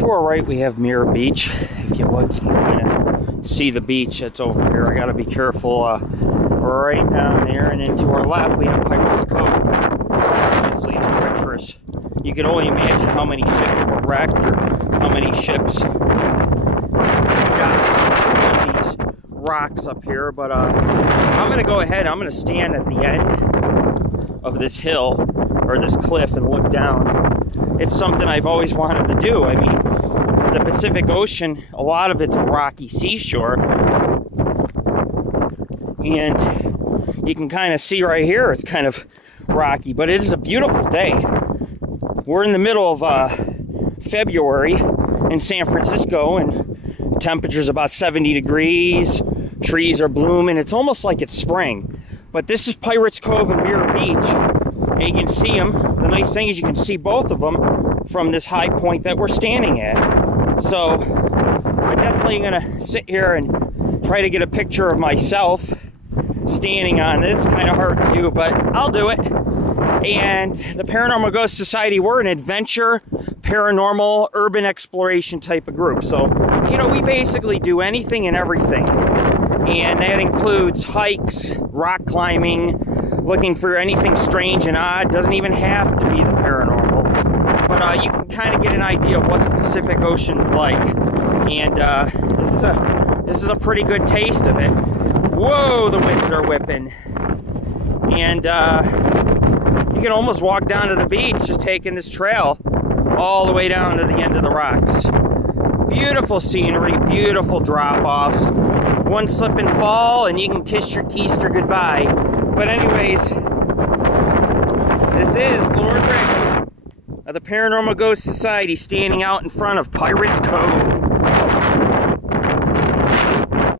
To our right, we have Mirror Beach. If you look, you can kind of see the beach that's over here. I gotta be careful. Right down there, and then to our left, we have Pirates Cove. Obviously, it's treacherous. You can only imagine how many ships were wrecked, or how many ships got these rocks up here. But I'm gonna go ahead. I'm gonna stand at the end of this hill or this cliff and look down. It's something I've always wanted to do. I mean, the Pacific Ocean, a lot of it's a rocky seashore, and you can kind of see right here it's kind of rocky, but it is a beautiful day. We're in the middle of February in San Francisco, and the temperature's about 70 degrees. Trees are blooming. It's almost like it's spring. But this is Pirates Cove and Mirror Beach, and you can see them. The nice thing is you can see both of them from this high point that we're standing at. So I'm definitely gonna sit here and try to get a picture of myself standing on this. Kind of hard to do, but I'll do it. And the Paranormal Ghost Society, we're an adventure, paranormal, urban exploration type of group. So, you know, we basically do anything and everything. And that includes hikes, rock climbing, looking for anything strange and odd. Doesn't even have to be the paranormal. But you can kind of get an idea of what the Pacific Ocean's like. And this is a pretty good taste of it. Whoa, the winds are whipping. And you can almost walk down to the beach just taking this trail all the way down to the end of the rocks. Beautiful scenery, beautiful drop-offs. One slip and fall and you can kiss your keister goodbye. But anyways, this is Lord Rick of the Paranormal Ghost Society standing out in front of Pirates Cove.